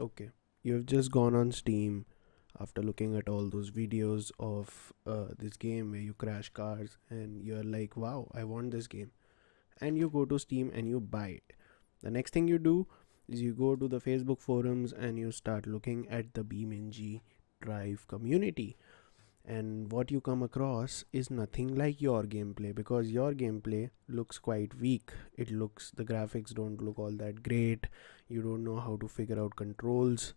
Okay, you've just gone on Steam after looking at all those videos of this game where you crash cars and you're like, wow, I want this game. And you go to Steam and you buy it. The next thing you do is you go to the Facebook forums and you start looking at the BeamNG Drive community. And what you come across is nothing like your gameplay, because your gameplay looks quite weak. The graphics don't look all that great. You don't know how to figure out controls,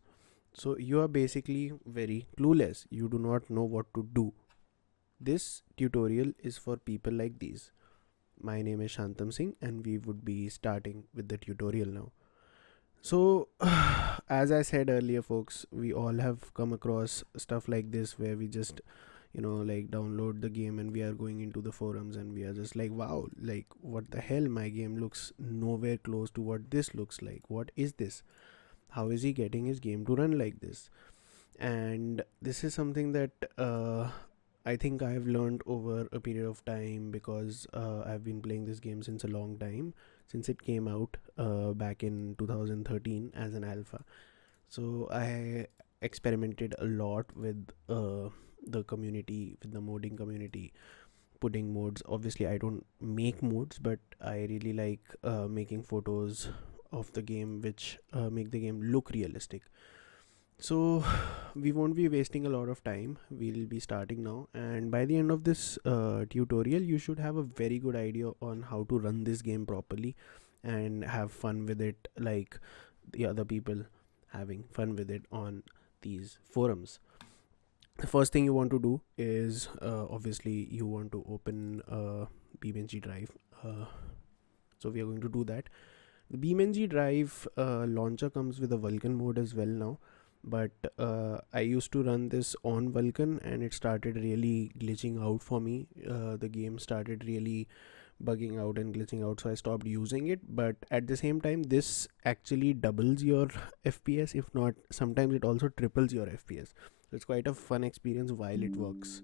so you are basically very clueless. You do not know what to do. This tutorial is for people like these. My name is Shantam Singh and we would be starting with the tutorial now. So, as I said earlier, folks, we all have come across stuff like this where we just, like download the game and we are going into the forums and we are just like, wow, like, what the hell? My game looks nowhere close to what this looks like. What is this? How is he getting his game to run like this? And this is something that I think I've learned over a period of time, because I've been playing this game since a long time, since it came out back in 2013 as an alpha. So I experimented a lot with the community, with the modding community, putting modes. Obviously, I don't make modes, but I really like making photos of the game which make the game look realistic. So we won't be wasting a lot of time. We'll be starting now, and by the end of this tutorial you should have a very good idea on how to run this game properly and have fun with it, like the other people having fun with it on these forums. The first thing you want to do is obviously you want to open BeamNG Drive. So we are going to do that. The BeamNG Drive launcher comes with a Vulkan mode as well now, but I used to run this on Vulkan and it started really glitching out for me. The game started really bugging out and glitching out, so I stopped using it. But at the same time, this actually doubles your FPS, if not sometimes it also triples your FPS. So it's quite a fun experience while it works.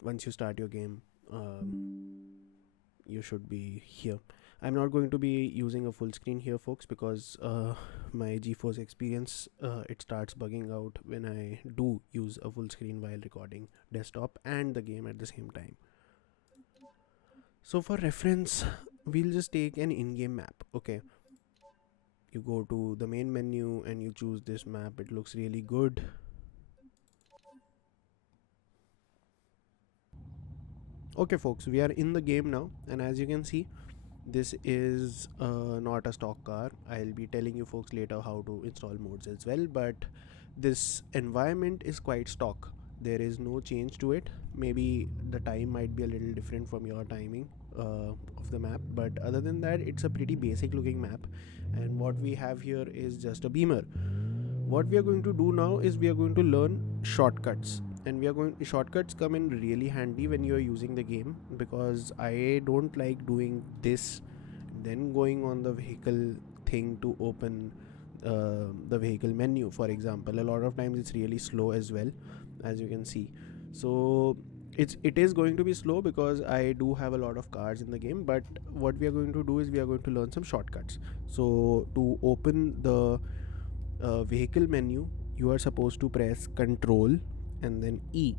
Once you start your game, you should be here. I'm not going to be using a full screen here, folks, because my GeForce experience, it starts bugging out when I do use a full screen while recording desktop and the game at the same time. So for reference, we'll just take an in-game map. Okay, you go to the main menu and you choose this map. It looks really good. Okay, folks, we are in the game now, and as you can see, this is not a stock car. I'll be telling you folks later how to install modes as well, but this environment is quite stock. There is no change to it. Maybe the time might be a little different from your timing of the map, but other than that, it's a pretty basic looking map. And what we have here is just a beamer. What we are going to do now is we are going to learn shortcuts, and shortcuts come in really handy when you are using the game, because I don't like doing this then going on the vehicle thing to open the vehicle menu. For example, a lot of times it's really slow as well, as you can see. So it is going to be slow because I do have a lot of cars in the game. But what we are going to do is we are going to learn some shortcuts. So to open the vehicle menu, you are supposed to press Control and then E.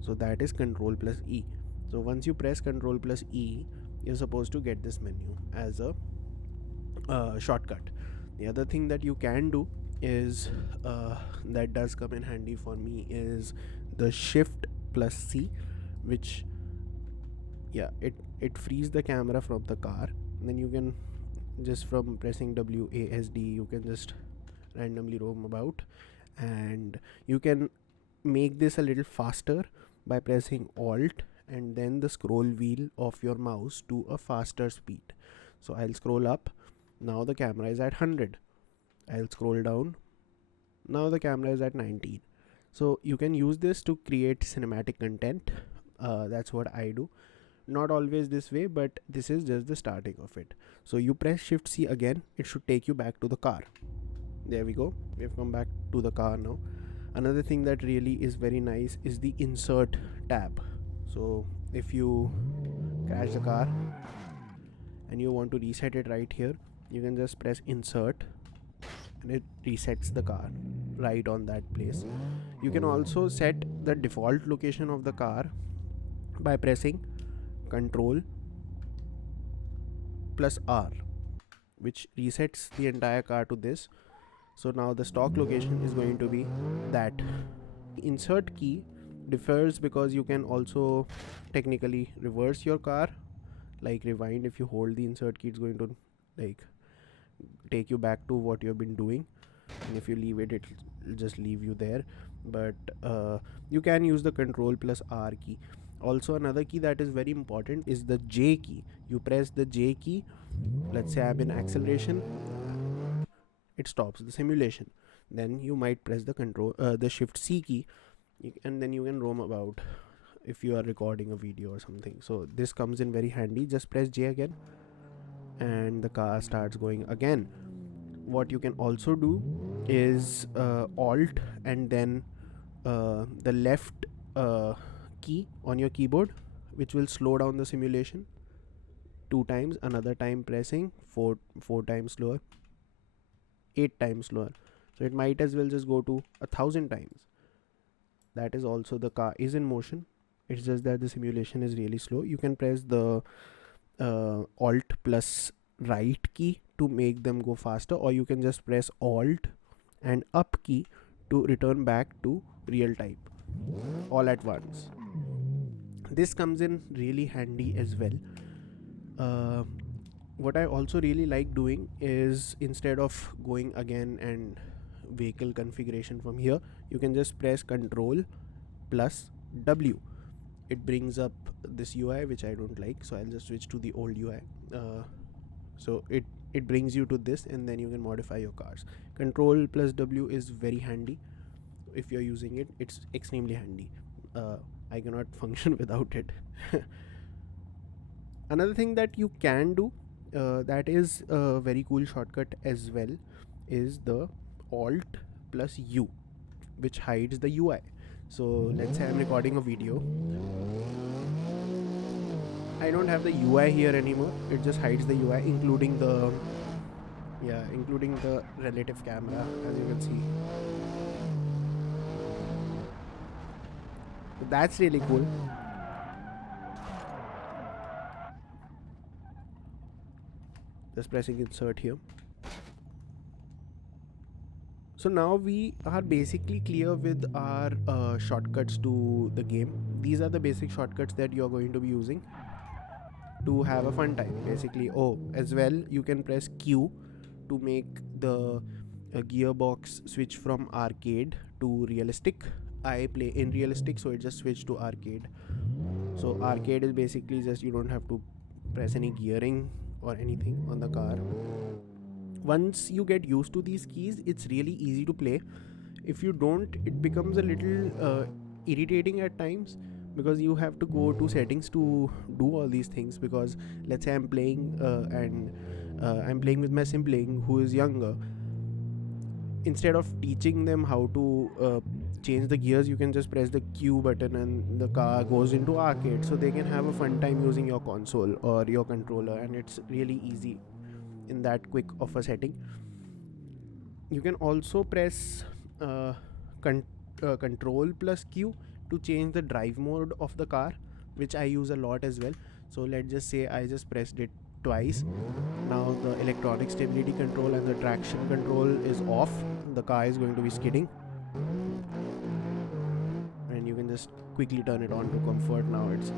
So that is Control plus E. So once you press Control plus E, you're supposed to get this menu as a shortcut. The other thing that you can do is that does come in handy for me is the Shift plus C, which it frees the camera from the car. And then you can just from pressing WASD, you can just randomly roam about, and you can make this a little faster by pressing Alt and then the scroll wheel of your mouse to a faster speed. So I'll scroll up. Now the camera is at 100. I'll scroll down. Now the camera is at 19. So you can use this to create cinematic content. That's what I do. Not always this way, but this is just the starting of it. So you press Shift C again. It should take you back to the car. There we go. We've come back to the car now. Another thing that really is very nice is the Insert tab. So if you crash the car and you want to reset it right here, you can just press Insert and it resets the car right on that place. You can also set the default location of the car by pressing Control plus R, which resets the entire car to this. So now the stock location is going to be that. Insert key differs because you can also technically reverse your car, like rewind. If you hold the insert key, it's going to like take you back to what you've been doing, and if you leave it, it'll just leave you there. But you can use the Control plus R key. Also, another key that is very important is the J key. You press the J key, let's say I'm in acceleration, it stops the simulation. Then you might press the Shift C key, and then you can roam about if you are recording a video or something. So this comes in very handy. Just press J again and the car starts going again. What you can also do is Alt and then the left key on your keyboard, which will slow down the simulation 2 times, another time pressing 4 times slower, 8 times slower. So it might as well just go to 1,000 times. That is also, the car is in motion, it's just that the simulation is really slow. You can press the Alt plus right key to make them go faster, or you can just press Alt and up key to return back to real time all at once. This comes in really handy as well. What I also really like doing is, instead of going again and vehicle configuration from here, you can just press Control plus W. It brings up this UI, which I don't like, so I'll just switch to the old UI. So it brings you to this, and then you can modify your cars. Control plus W is very handy. If you're using it, it's extremely handy. I cannot function without it. Another thing that you can do, that is a very cool shortcut as well, is the Alt plus U, which hides the UI. So let's say I'm recording a video, I don't have the UI here anymore, it just hides the UI, including the relative camera, as you can see. So that's really cool. Just pressing insert here. So now we are basically clear with our shortcuts to the game. These are the basic shortcuts that you're going to be using to have a fun time, basically. Oh, as well, you can press Q to make the gearbox switch from arcade to realistic. I play in realistic, so it just switched to arcade. So arcade is basically just, you don't have to press any gearing or anything on the car. Once you get used to these keys, it's really easy to play. If you don't, it becomes a little irritating at times, because you have to go to settings to do all these things. Because let's say I'm playing and I'm playing with my sibling who is younger. Instead of teaching them how to change the gears, you can just press the Q button and the car goes into arcade, so they can have a fun time using your console or your controller, and it's really easy in that quick of a setting. You can also press Control plus Q to change the drive mode of the car, which I use a lot as well. So let's just say I just pressed it twice. Now the electronic stability control and the traction control is off. The car is going to be skidding, and you can just quickly turn it on to comfort. Now it's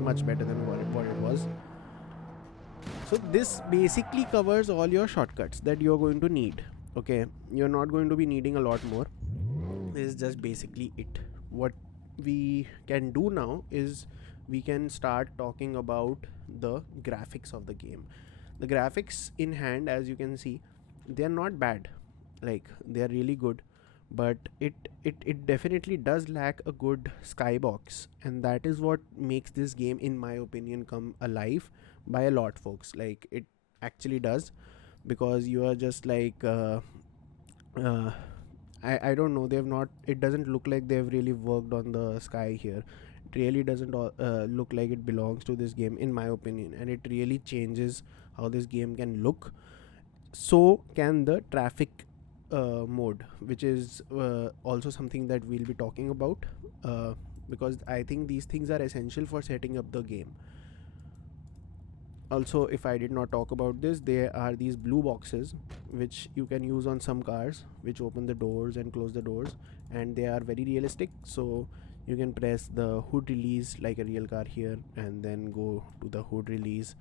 much better than what it was. So this basically covers all your shortcuts that you're going to need. Okay, you're not going to be needing a lot more. This is just basically it. What we can do now is we can start talking about the graphics of the game. The graphics in hand, as you can see, they're not bad. Like, they're really good, but it definitely does lack a good skybox, and that is what makes this game, in my opinion, come alive by a lot, folks. Like, it actually does, because you are just like I don't know, they've not, it doesn't look like they've really worked on the sky here. It really doesn't look like it belongs to this game, in my opinion, and it really changes how this game can look. so can the traffic mode, which is also something that we'll be talking about, because I think these things are essential for setting up the game. Also, if I did not talk about this, there are these blue boxes which you can use on some cars, which open the doors and close the doors, and they are very realistic. So you can press the hood release like a real car here, and then go to the hood release.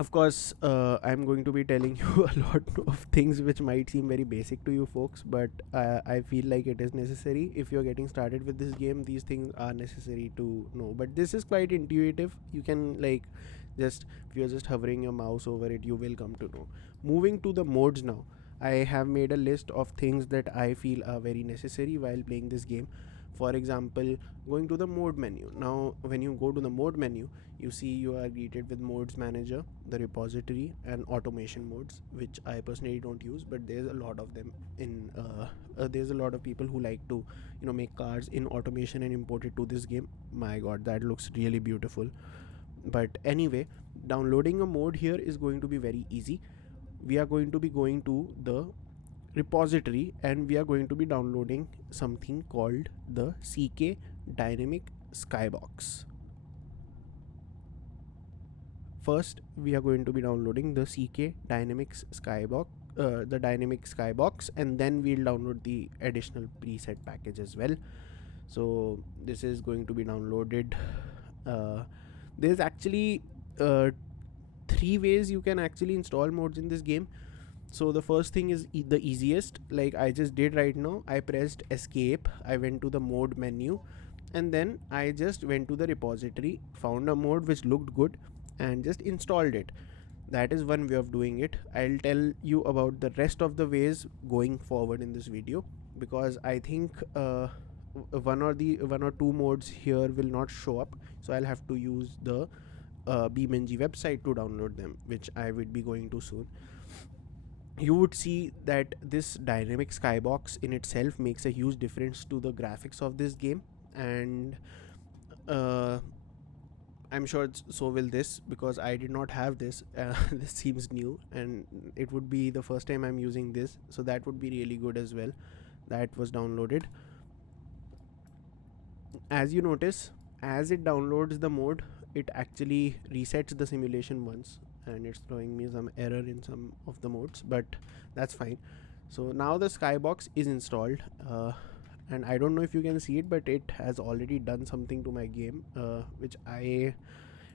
Of course, I'm going to be telling you a lot of things which might seem very basic to you folks, but I feel like it is necessary. If you're getting started with this game, these things are necessary to know. But this is quite intuitive. You can, like, just, if you're just hovering your mouse over it, you will come to know. Moving to the modes now, I have made a list of things that I feel are very necessary while playing this game. For example, going to the mode menu. Now, when you go to the mode menu, you see you are greeted with modes manager, the repository, and automation modes, which I personally don't use, but there's a lot of them in there's a lot of people who like to, make cars in automation and import it to this game. My god, that looks really beautiful. But anyway, downloading a mode here is going to be very easy. We are going to be going to the repository, and we are going to be downloading something called the CK Dynamic Skybox. First, we are going to be downloading the CK Dynamics Skybox, the Dynamic Skybox, and then we'll download the additional preset package as well. So this is going to be downloaded. There's actually 3 ways you can actually install modes in this game. So the first thing is the easiest, like I just did right now. I pressed escape, I went to the mode menu, and then I just went to the repository, found a mode which looked good, and just installed it. That is one way of doing it. I'll tell you about the rest of the ways going forward in this video, because I think one or two modes here will not show up, so I'll have to use the BeamNG website to download them, which I will be going to soon. You would see that this dynamic skybox in itself makes a huge difference to the graphics of this game, and I'm sure so will this, because I did not have this. This seems new, and it would be the first time I'm using this, so that would be really good as well. That was downloaded. As you notice, as it downloads the mode, it actually resets the simulation once, and it's throwing me some error in some of the modes, but that's fine. So now the skybox is installed, and I don't know if you can see it, but it has already done something to my game, which I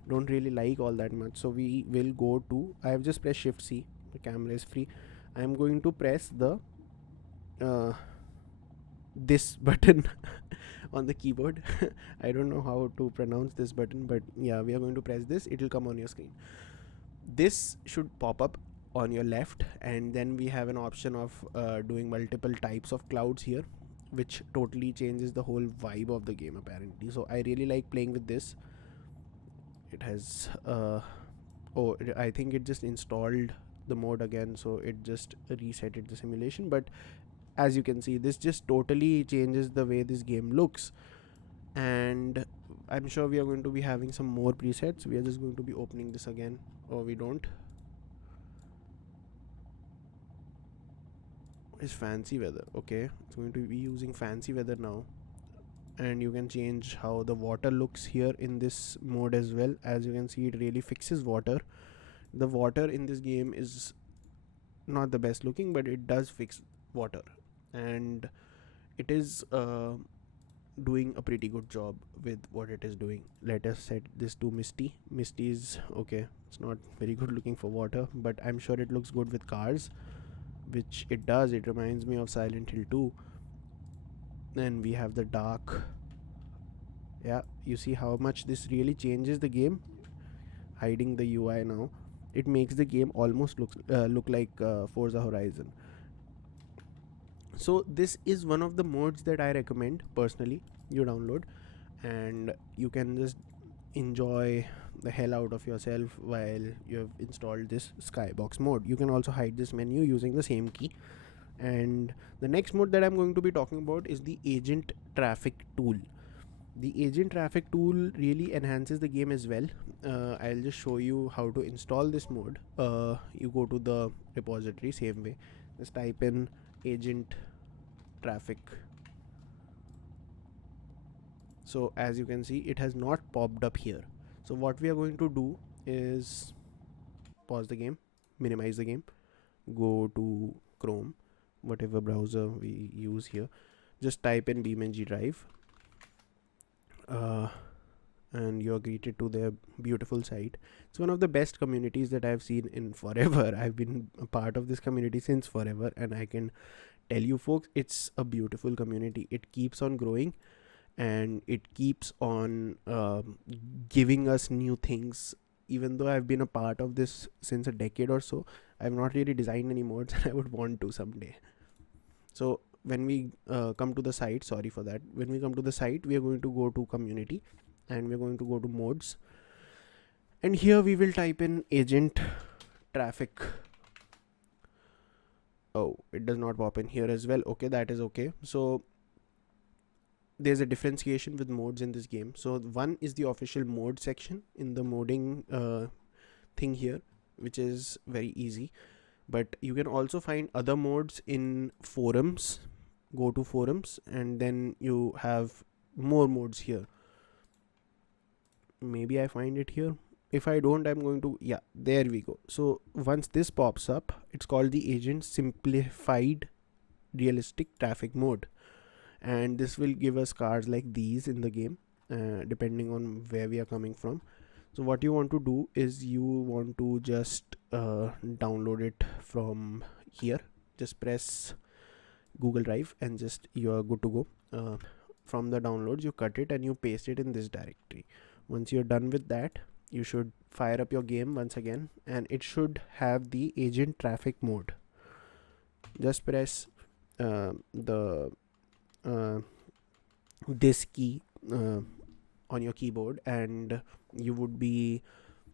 don't really like all that much. So we will go to, I have just pressed shift C, the camera is free. I'm going to press the this button on the keyboard. I don't know how to pronounce this button, but yeah, we are going to press this. It will come on your screen. This should pop up on your left, and then we have an option of doing multiple types of clouds here, which totally changes the whole vibe of the game apparently. So I really like playing with this. It has I think it just installed the mode again, so it just resetted the simulation. But as you can see, this just totally changes the way this game looks, and I'm sure we are going to be having some more presets. We are just going to be opening this again, or we don't. Is fancy weather. Okay, it's going to be using fancy weather now, and you can change how the water looks here in this mode as well. As you can see, it really fixes water. The water in this game is not the best looking, but it does fix water, and it is doing a pretty good job with what it is doing. Let us set this to misty. Misty is okay, it's not very good looking for water, but I'm sure it looks good with cars, which it does. It reminds me of Silent Hill 2. Then we have the dark. Yeah, you see how much this really changes the game. Hiding the UI now, it makes the game almost look like Forza Horizon. So this is one of the modes that I recommend personally you download, and you can just enjoy the hell out of yourself while you have installed this skybox mode. You can also hide this menu using the same key. And the next mode that I'm going to be talking about is the agent traffic tool. The agent traffic tool really enhances the game as well. I'll just show you how to install this mode. You go to the repository, same way, just type in agent traffic. So as you can see, it has not popped up here. So what we are going to do is pause the game, minimize the game, go to Chrome, whatever browser we use here, just type in BeamNG Drive, and you're greeted to their beautiful site. It's one of the best communities that I've seen in forever. I've been a part of this community since forever, and I can tell you folks, it's a beautiful community. It keeps on growing, and it keeps on giving us new things. Even though I've been a part of this since a decade or so, I've not really designed any modes, and I would want to someday. So when we come to the site, sorry for that, when we come to the site, we are going to go to community, and we're going to go to modes, and here we will type in agent traffic. Oh, it does not pop in here as well. Okay, that is okay. So there's a differentiation with modes in this game. So one is the official mode section in the modding thing here, which is very easy, but you can also find other modes in forums. Go to forums, and then you have more modes here. Maybe I find it here. If I don't, I'm going to, yeah, there we go. So once this pops up, it's called the agent simplified realistic traffic mode, and this will give us cars like these in the game, depending on where we are coming from. So what you want to do is you want to just download it from here. Just press Google Drive, and just you are good to go. From the downloads, you cut it and you paste it in this directory. Once you're done with that, you should fire up your game once again, and it should have the agent traffic mode. Just press the this key on your keyboard, and you would be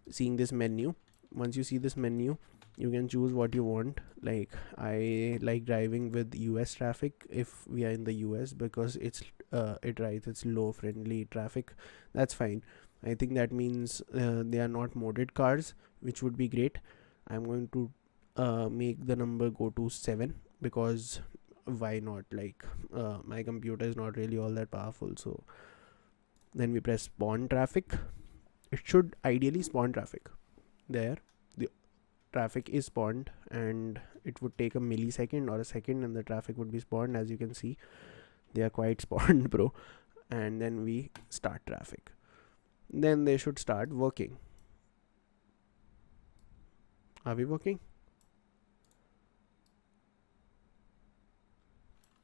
seeing this menu. Once you see this menu, you can choose what you want. Like, I like driving with US traffic if we are in the US, because it's it's low friendly traffic. That's fine. I think that means they are not modded cars, which would be great. I'm going to make the number go to 7, because why not? Like, my computer is not really all that powerful. So then we press spawn traffic. It should ideally spawn traffic. There, the traffic is spawned, and it would take a millisecond or a second, and the traffic would be spawned. As you can see, they are quite spawned, bro. And then we start traffic. Then they should start working. Are we working?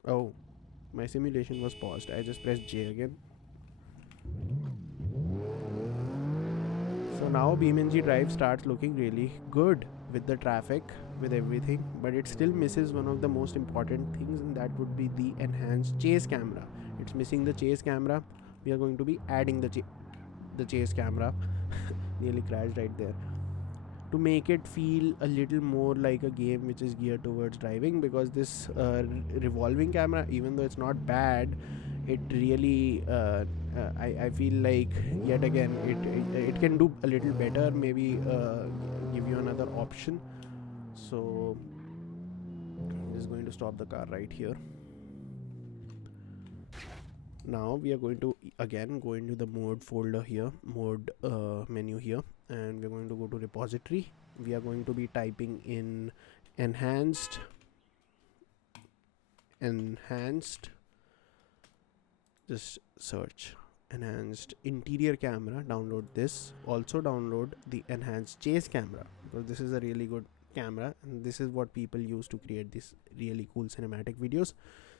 Oh, my simulation was paused. I just pressed J again. So now BeamNG Drive starts looking really good with the traffic, with everything, but it still misses one of the most important things, and that would be the enhanced chase camera. It's missing the chase camera. We are going to be adding the chase camera. Nearly crashed right there. To make it feel a little more like a game which is geared towards driving, because this revolving camera, even though it's not bad, it really I feel like yet again it can do a little better, maybe give you another option. So I'm just going to stop the car right here. Now we are going to again go into the mode folder here, mode menu here, and we're going to go to repository. We are going to be typing in enhanced, just search enhanced interior camera, download this. Also download the enhanced chase camera, because this is a really good camera, and this is what people use to create these really cool cinematic videos.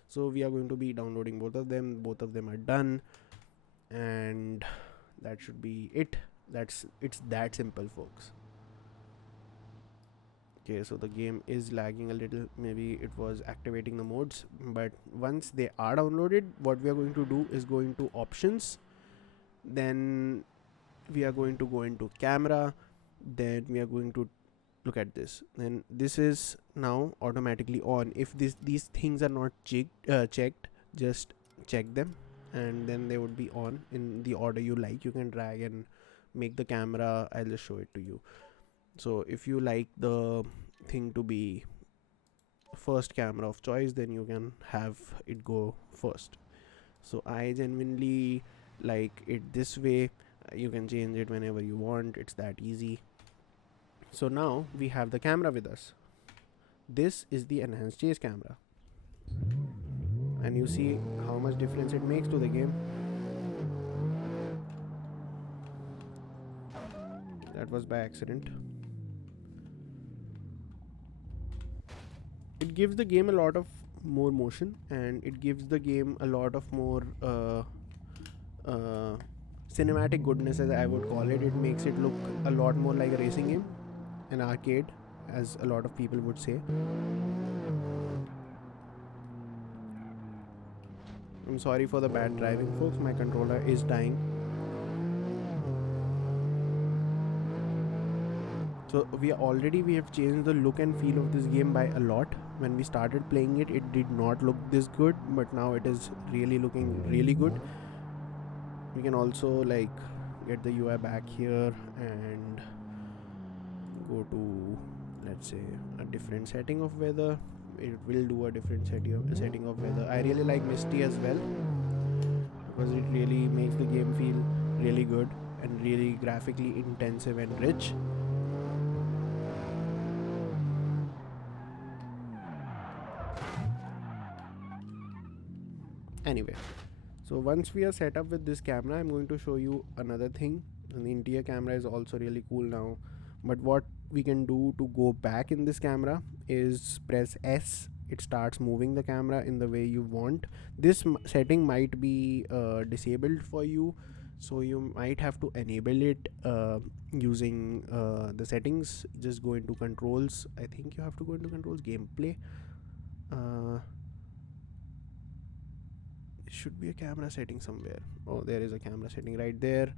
So we are going to be downloading both of them are done, and that should be it. It's that simple, folks. Okay, so the game is lagging a little. Maybe it was activating the modes, but once they are downloaded, what we are going to do is go into options, then we are going to go into camera, then we are going to look at this, then this is now automatically on. If these things are not checked, just check them, and then they would be on in the order you like. You can drag and make the camera. I'll just show it to you. So if you like the thing to be first camera of choice, then you can have it go first. So I genuinely like it this way. You can change it whenever you want, it's that easy. So now we have the camera with us. This is the enhanced chase camera, and you see how much difference it makes to the game. That was by accident. It gives the game a lot of more motion, and it gives the game a lot of more cinematic goodness, as I would call it. It makes it look a lot more like a racing game, an arcade, as a lot of people would say. I'm sorry for the bad driving, folks. My controller is dying. So we have changed the look and feel of this game by a lot. When we started playing it, it did not look this good, but now it is really looking really good. We can also like get the UI back here and go to, let's say, a different setting of weather. It will do a different setting of weather. I really like Misty as well, because it really makes the game feel really good and really graphically intensive and rich. Anyway, so once we are set up with this camera, I'm going to show you another thing. And the interior camera is also really cool now. But what we can do to go back in this camera is press S. It starts moving the camera in the way you want. This setting might be disabled for you, so you might have to enable it using the settings. Just go into controls. I think you have to go into controls, gameplay. Should be a camera setting somewhere. Oh, there is a camera setting right there.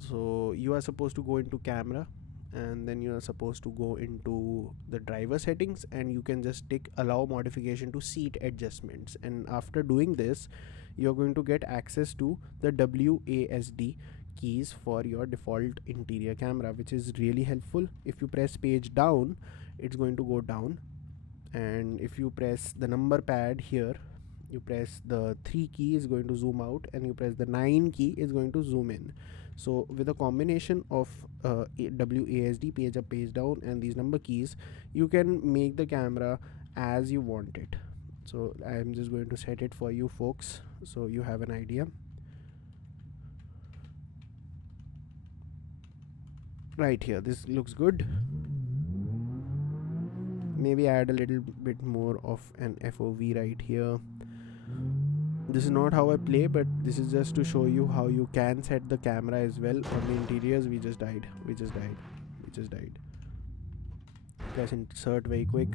So you are supposed to go into camera, and then you are supposed to go into the driver settings, and you can just tick allow modification to seat adjustments. And after doing this, you're going to get access to the WASD keys for your default interior camera, which is really helpful. If you press page down, it's going to go down, and if you press the number pad here, you press the 3 key is going to zoom out, and you press the 9 key is going to zoom in. So with a combination of WASD, page up, page down, and these number keys, you can make the camera as you want it. So I'm just going to set it for you folks, so you have an idea. Right here, this looks good. Maybe add a little bit more of an FOV right here. This is not how I play, but this is just to show you how you can set the camera as well on the interiors. We just died. Press insert very quick.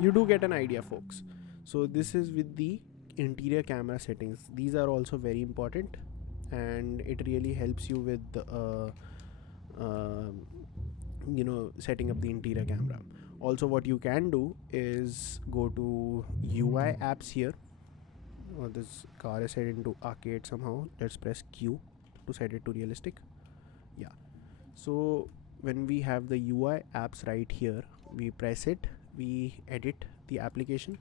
You do get an idea, folks. So this is with the interior camera settings. These are also very important, and it really helps you with setting up the interior camera. Also, what you can do is go to UI apps here. This car is set into arcade somehow. Let's press Q to set it to realistic. Yeah. So when we have the UI apps right here, we press it, we edit the application,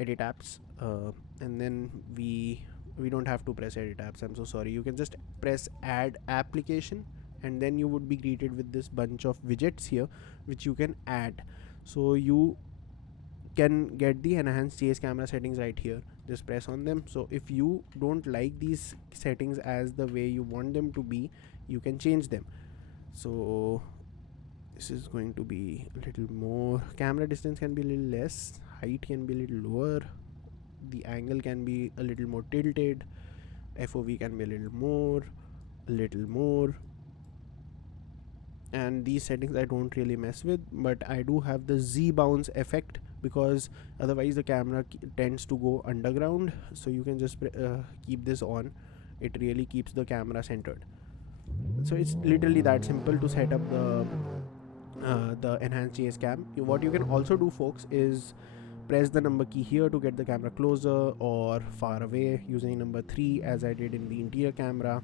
edit apps, and then we don't have to press edit apps. I'm so sorry. You can just press add application, and then you would be greeted with this bunch of widgets here which you can add. So you can get the enhanced chase camera settings right here. Just press on them. So if you don't like these settings as the way you want them to be, you can change them. So this is going to be a little more. Camera distance can be a little less, height can be a little lower, the angle can be a little more tilted, FOV can be a little more, and these settings I don't really mess with, but I do have the Z bounce effect, because otherwise the camera tends to go underground. So you can just keep this on. It really keeps the camera centered. So it's literally that simple to set up the enhanced chase cam. What you can also do, folks, is press the number key here to get the camera closer or far away using number 3 as I did in the interior camera.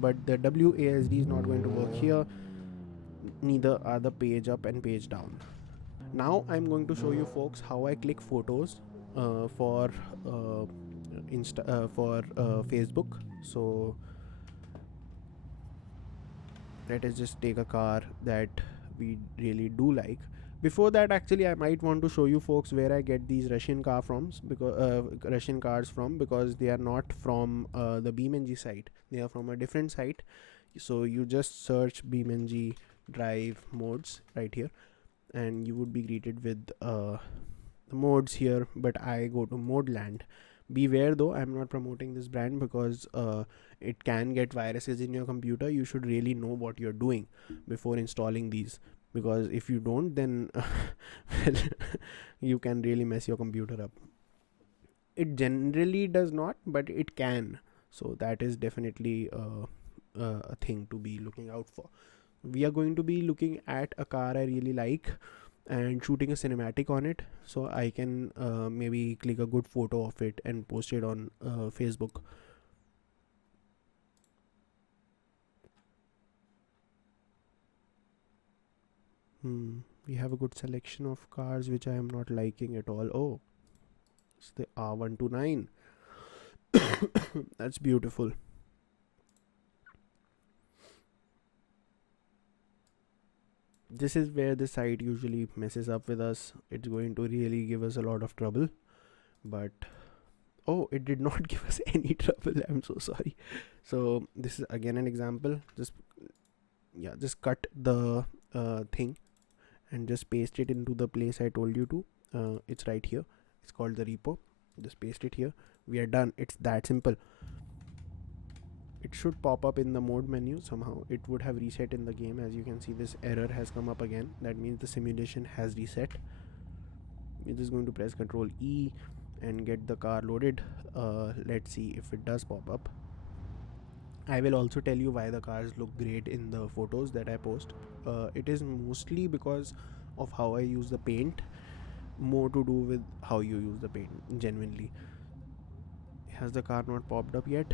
But the WASD is not going to work here, neither are the page up and page down. Now I'm going to show you folks how I click photos for Facebook. So let us just take a car that we really do like. Before that, actually, I might want to show you folks where I get these Russian cars from, because they are not from the BeamNG site. They are from a different site. So you just search BeamNG Drive modes right here, and you would be greeted with the modes here. But I go to Modeland. Beware though, I'm not promoting this brand because it can get viruses in your computer. You should really know what you're doing before installing these, because if you don't, then well, you can really mess your computer up. It generally does not, but it can. So that is definitely a thing to be looking out for. We are going to be looking at a car I really like and shooting a cinematic on it, so I can maybe click a good photo of it and post it on Facebook. We have a good selection of cars which I am not liking at all. Oh, it's the R129. That's beautiful. This is where the site usually messes up with us. It's going to really give us a lot of trouble. But oh, it did not give us any trouble. I'm so sorry. So this is again an example. Just cut the thing and just paste it into the place I told you to. It's right here. It's called the repo. Just paste it here. We are done. It's that simple. It should pop up in the mode menu somehow. It would have reset in the game. As you can see, this error has come up again. That means the simulation has reset. We're just going to press Ctrl E and get the car loaded. Let's see if it does pop up. I will also tell you why the cars look great in the photos that I post. It is mostly because of how I use the paint, more to do with how you use the paint genuinely. Has the car not popped up yet?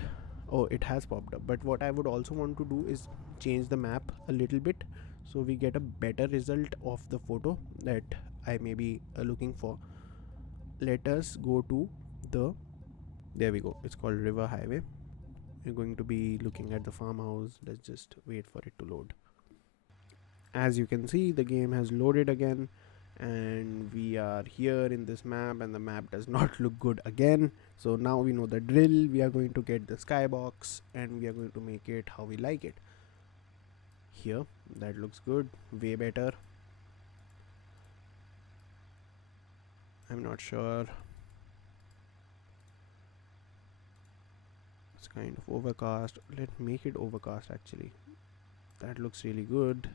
Oh, it has popped up. But what I would also want to do is change the map a little bit, so we get a better result of the photo that I may be looking for. Let us go to the, there we go, it's called River Highway. We're going to be looking at the farmhouse. Let's just wait for it to load. As you can see, the game has loaded again, and we are here in this map, and the map does not look good again. So now we know the drill. We are going to get the skybox and we are going to make it how we like it. Here, that looks good, way better. I'm not sure, it's kind of overcast. Let's make it overcast actually. That looks really good.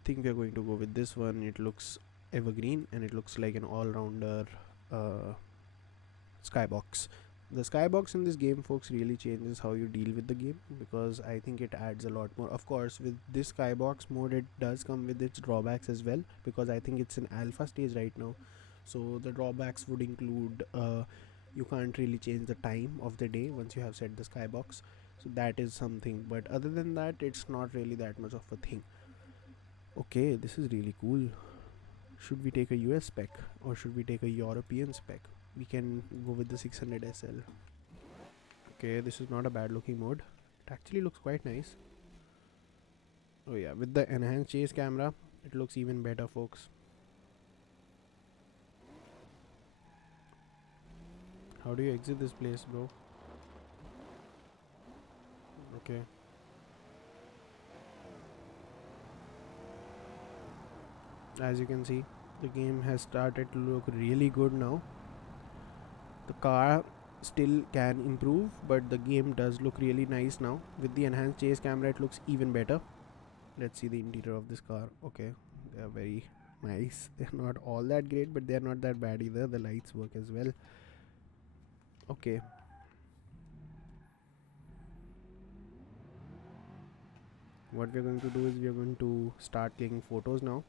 I think we are going to go with this one. It looks evergreen and it looks like an all-rounder skybox. The skybox in this game, folks, really changes how you deal with the game, because I think it adds a lot more. Of course, with this skybox mode, it does come with its drawbacks as well, because I think it's an alpha stage right now. So the drawbacks would include you can't really change the time of the day once you have set the skybox. So that is something, but other than that, it's not really that much of a thing. Okay, this is really cool. Should we take a US spec or should we take a European spec? We can go with the 600 SL. Okay, this is not a bad looking mode. It actually looks quite nice. Oh yeah, with the enhanced chase camera, it looks even better, folks. How do you exit this place, bro? Okay. As you can see, the game has started to look really good now. The car still can improve, but the game does look really nice now. With the enhanced chase camera, it looks even better. Let's see the interior of this car. Okay, they are very nice. They're not all that great, but they're not that bad either. The lights work as well. Okay. What we're going to do is we're going to start taking photos now.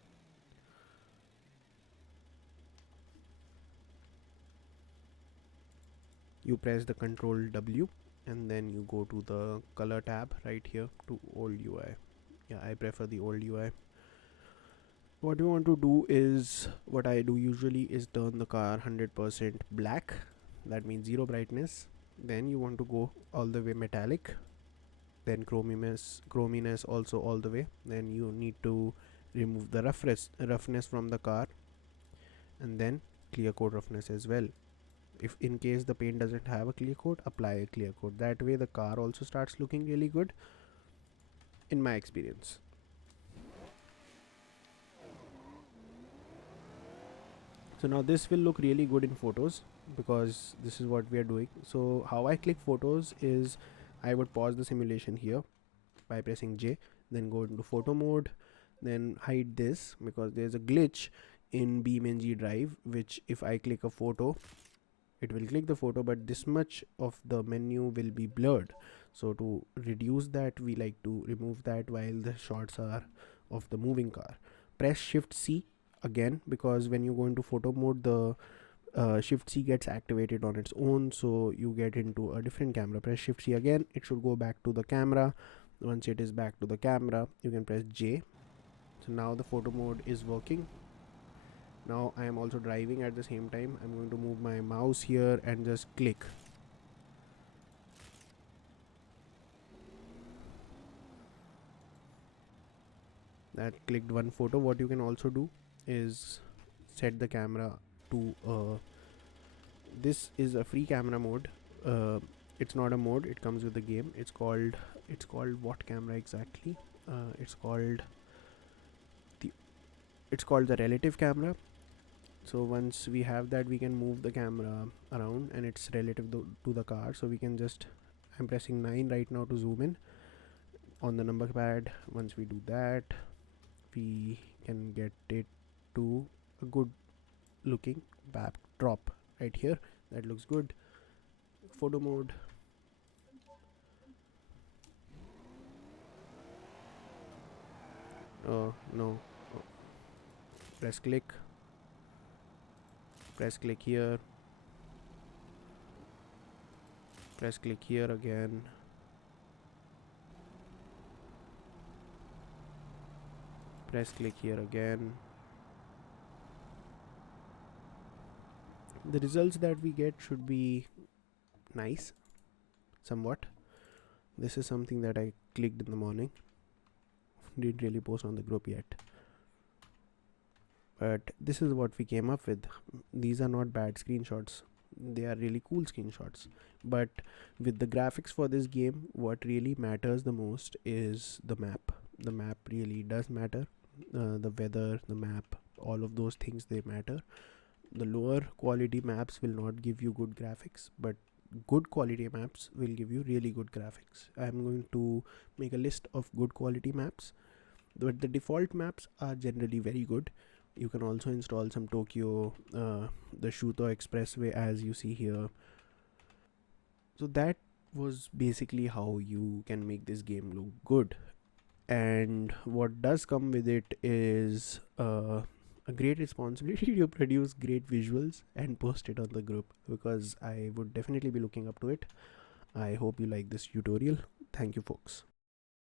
You press the Control W and then you go to the color tab right here to old UI. Yeah, I prefer the old UI. What you want to do is, what I do usually is turn the car 100% black, that means zero brightness. Then you want to go all the way metallic, then chrominess also all the way. Then you need to remove the roughness from the car, and then clear coat roughness as well. If in case the paint doesn't have a clear coat, apply a clear coat. That way the car also starts looking really good, in my experience. So now this will look really good in photos, because this is what we are doing. So how I click photos is, I would pause the simulation here by pressing J, then go into photo mode, then hide this, because there's a glitch in BeamNG Drive, which if I click a photo, it will click the photo, but this much of the menu will be blurred. So to reduce that, we like to remove that while the shots are of the moving car. Press Shift C again, because when you go into photo mode, the Shift C gets activated on its own, so you get into a different camera. Press Shift C again, it should go back to the camera. Once it is back to the camera, you can press J. So now the photo mode is working. Now I am also driving at the same time. I'm going to move my mouse here and just click. That clicked one photo. What you can also do is set the camera to this is a free camera mode. It's not a mode, it comes with the game. It's called what camera exactly? It's called the relative camera. So once we have that, we can move the camera around and it's relative to the car. So we can just, I'm pressing 9 right now to zoom in on the number pad. Once we do that, we can get it to a good looking backdrop right here. That looks good. Photo mode. No. Oh. Press click here, press click here again, press click here again. The results that we get should be nice, somewhat. This is something that I clicked in the morning, didn't really post on the group yet, but this is what we came up with. These are not bad screenshots, they are really cool screenshots. But with the graphics for this game, what really matters the most is the map. The map really does matter. The weather, the map, all of those things, they matter. The lower quality maps will not give you good graphics, but good quality maps will give you really good graphics. I'm going to make a list of good quality maps, but the default maps are generally very good. You can also install some Tokyo, the Shuto Expressway, as you see here. So that was basically how you can make this game look good. And what does come with it is a great responsibility to produce great visuals and post it on the group, because I would definitely be looking up to it. I hope you like this tutorial. Thank you, folks.